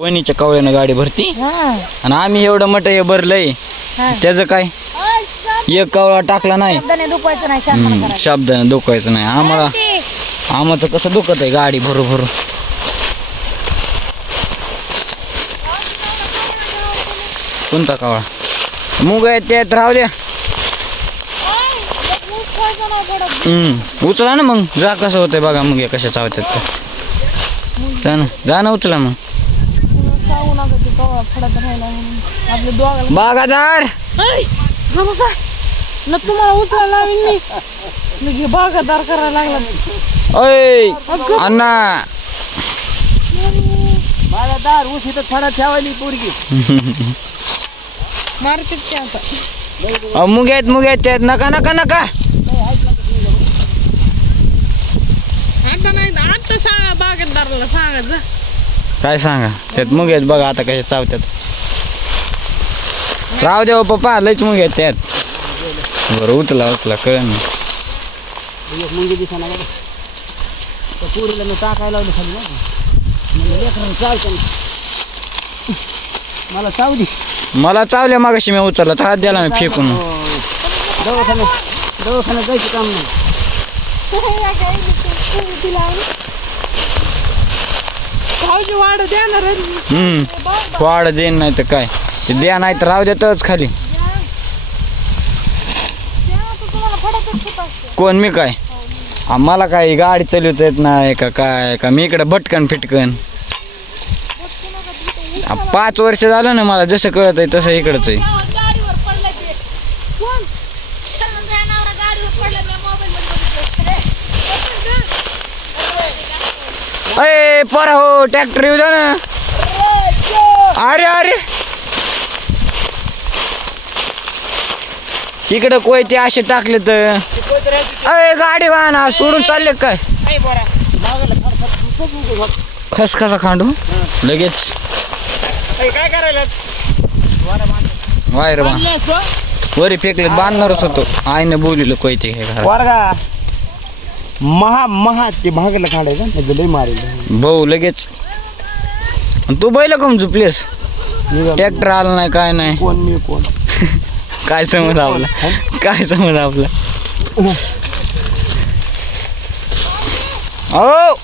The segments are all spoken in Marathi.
वणीच्या कवळ्यानं गाडी भरती आणि आम्ही एवढं मट हे भरलंय त्याचं काय एक कवळा टाकला नाही शब्दाने दुखायचं नाही आम्हाला कसं दुखत आहे गाडी भरू भरू. कोणता कवळा मुग आहे त्यात राहू द्या. उचला ना मग जा कसं होतंय बघा मग या कशा चावतात तर जा ना उचला मग. बागादार तुम्हाला उचलायला लावीन मी बागादार करायला लागला. ओय अण्णा बागादार ऊस इथं थोडा ठेवायली पोरगी मारते ते आता. मुग्यात त्यात नका नका नका आता नाही आता सांगा बागादारला सांगा जा. काय सांगा त्यात मुग्यात बघा आता कशा चावतात. राव देव पप्पा लयच मुग्यात त्यात. बरं उचला कळ ना मुंगी दिसायला बघा त्या पोरीला मी टाकायला लावलं खाली म्हणजे लेकरांना चालतं मला चाव दे. मला चावल्या मागाशी मी उचलला तर हात द्याला मी फेकून. दवाखान्यात जायचं काम नाही. वाढ देणार वाढ देईन नाही तर काय ते द्या नाही तर राहू देतच खाली. कोण मी काय आम्हाला काय गाडी चालवता येत नाही का काय का मी इकडं भटकन फिटकन 5 वर्ष झालं ना मला जसं कळत आहे तसं इकडंच आहे. अरे पर हो ट्रॅक्टर येऊ द्या ना. अरे अरे इकडं कोयते असे टाकले तर अरे गाडी वाहना सोडून चालले काय खसखसा खांडू लगेच काय करायला वायर वरी फेकले बांधणारच होतो आईने बोलिलं कोयते हे घरात. वर्गा महा ते भागला काढायचं म्हणजे लय मारेल भाऊ लगेच. तू बैल कम झुपलेस ट्रॅक्टर आला नाही काय नाही कोण मी कोण काय समज आपला काय समज आपला. हो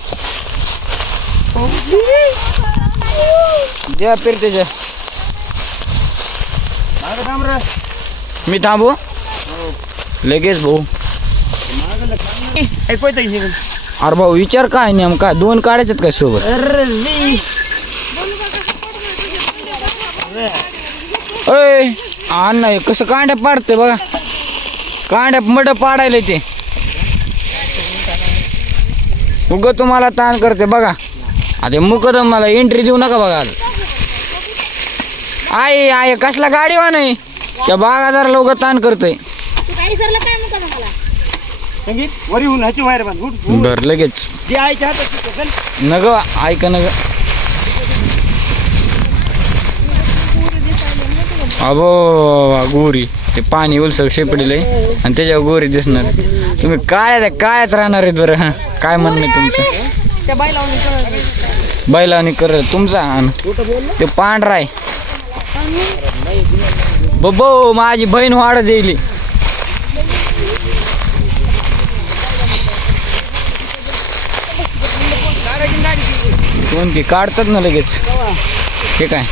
द्या फिरते जा मी थांबू लगेच भाऊ. अरे भाऊ विचार काय नेमका 2 काढायच्यात काय सोबत. अय अण्णा कसं कांड्या पाडते बघा कांड्या मड पाडायला ते उग तुम्हाला ताण करते बघा. आता मुकदम मला एंट्री देऊ नका बघा. आहे कसला गाडी वा नाही त्या बागादारला उगा ताण करतोय. बर लगेच नग ऐक नग अबो गोरी ते पाणी उलसर शेपडीलंय आणि त्याच्यावर गोरी दिसणार. तुम्ही कायच राहणार आहेत बरं. काय म्हणणं तुमचं बैलावणी करत तुमचा ते पांढरा आहे बबो माझी बहीण वाढत येईल. कोण की काढतात ना लगेच हे काय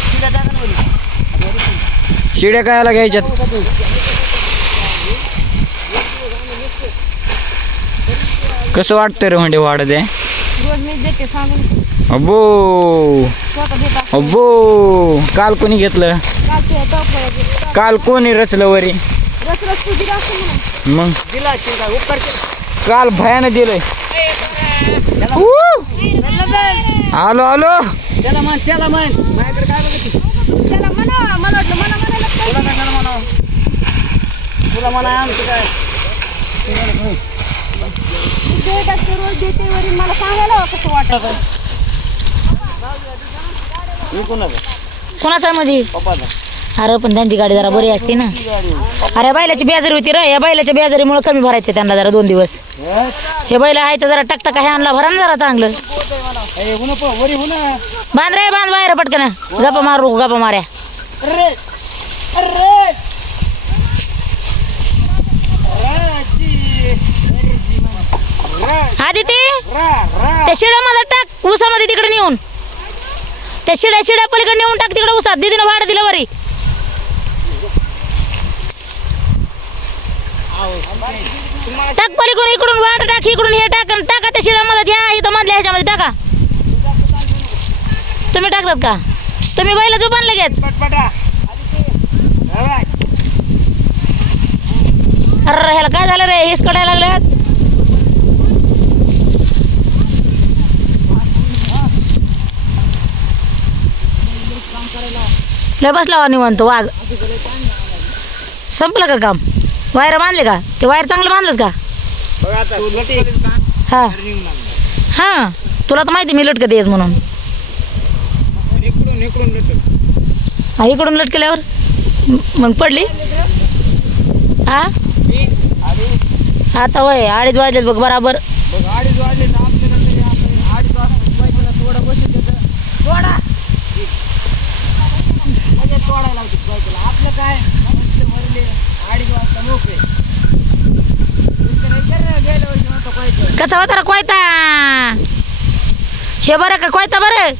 शिड्या कायला घ्यायच्यात. कसं वाटतं रे म्हणजे वाढत आहे. अबो अबो काल कोणी घेतलं काल कोणी रचलं वरी मग काल भयानं दिलंय. आलो आलो त्याला म्हण माझ्याकडे काय बघ तुला म्हणा आमचं काय मला सांगायला कसं वाटत कोणाचा म्हणजे पप्पाचा. अरे पण त्यांची गाडी जरा बरी असते ना. अरे बैलाची बेजारी होती रे या बैलाच्या बेजारीमुळे कमी भरायचे त्यांना जरा 2 दिवस. हे बैल आहे तर जरा टकटका हे आणला भरा ना जरा चांगलं. बांध रे बांध बाहेर पटकन गप्पा मारू गप्पा माऱ्या अरे अरे आदिती त्या शिड्यामध्ये टाक उसामध्ये तिकडे नेऊन त्या शिड्या पलीकडे नेऊन टाक तिकडे उसात दीदीनं भाडं दिलं वरी टाक पलीकडून इकडून वाट टाक इकडून हे टाक आणि टाका त्या शिड्यामध्ये ह्या इथं मधल्या ह्याच्यामध्ये टाका तुम्ही टाकतात का तुम्ही बैला झोपान लगेच अरे ह्याला काय झालं रे हेच कडायला लागल्यात लय बसला निवांत वाघ संपलं का काम वायर बांधले का ते वायर चांगलं बांधलंच का हा हा तुला तर माहिती मी लटकत येस म्हणून हा इकडून लटकल्यावर मग पडली हा आता वय 2:30 वाजलेत बघ बराबर आपलं काय कसा होता रे कोयता हे बरं का कोयता बरं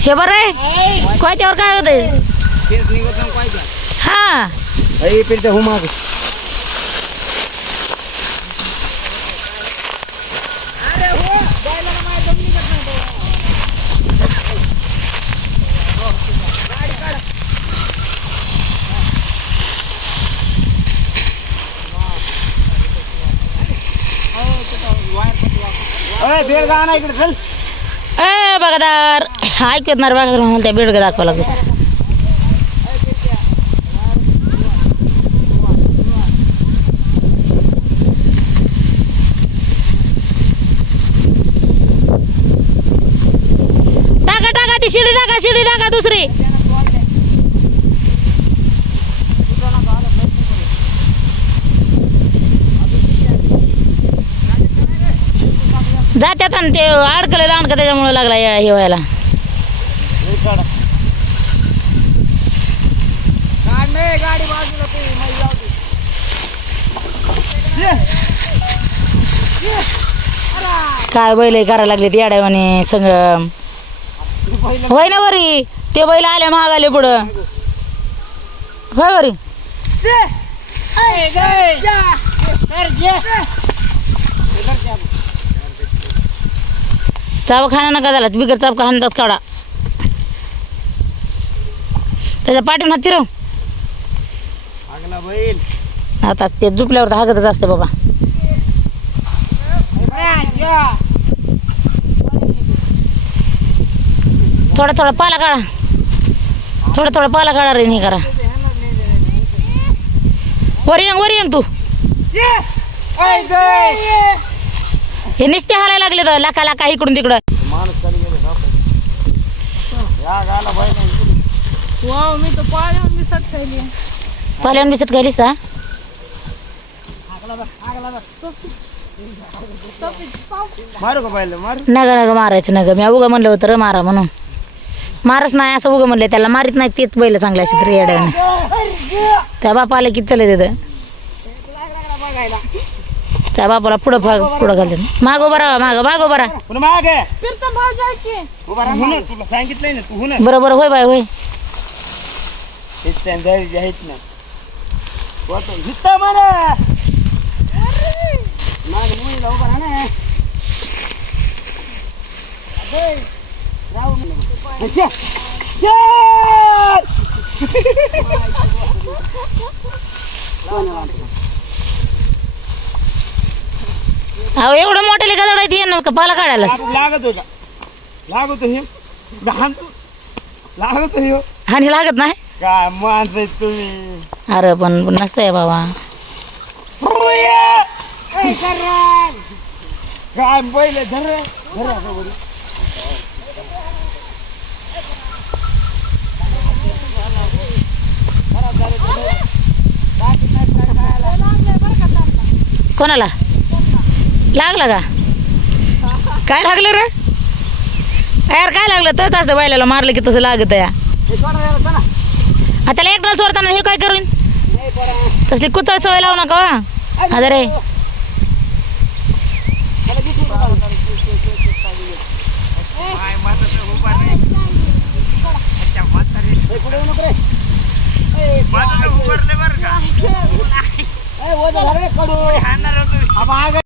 हे बरं आहे कोयत्यावर काय होतं हा इकडे चल ए बघादार ऐकत नाही बघा मला त्या बेडगं दाखवा लागेल टाका टाका ती शिडी टाका दुसरी जात्यात आणि ते अडकलेलं अडकं त्याच्यामुळे लागला हे व्हायला गाडी बाजूला काय बैल करायला लागले ते येड्यावाने संग होय ना वरी ते बैल आले महागाले पुढं होय वरी चाप खाना नका झाला बिगर चाप हातात काढा त्याच्या पाठीवर हात फिरव आता ते झुपल्यावर तर हागतच असते बाबा थोडा पाला काढा थोडा पाला काढा रे नाही करा वर येंग तू हे नुसते हालायला लागले तर लाका इकडून तिकडं पाल्यावर बिसट खायलीस हा नग मारायचं नग मी उगा म्हणलं होतं रे मारा म्हणून मारच नाही असं उगा म्हणलं त्याला मारित नाही तेच बैल चांगले असे तरी येड्याने त्या बापाला किती चालले तिथं त्या बापाला पुढं घालते मागो बरा मागो बरा बरोबर होय बाय होय अहो एवढं मोठे गदड आहे ना पाला काढायला आणि लागत नाही काय माणसं तुम्ही अरे पण नसतंय बाबा काय पहिले धर कोणाला लागला का काय लागलं रे यार काय लागलं तच असतं बैलाला मारलं की तसं लागत या हे सोडा याला, चला. त्याला एकट्याला सोडताना हे काय करून नाही पोरा. तसली कुचळ सवय लावू नका वा आता रे त्याला किती उभं राहू? हे पुढे येऊ नको रे. ए, ओझं झालं रे, कडू. आबा,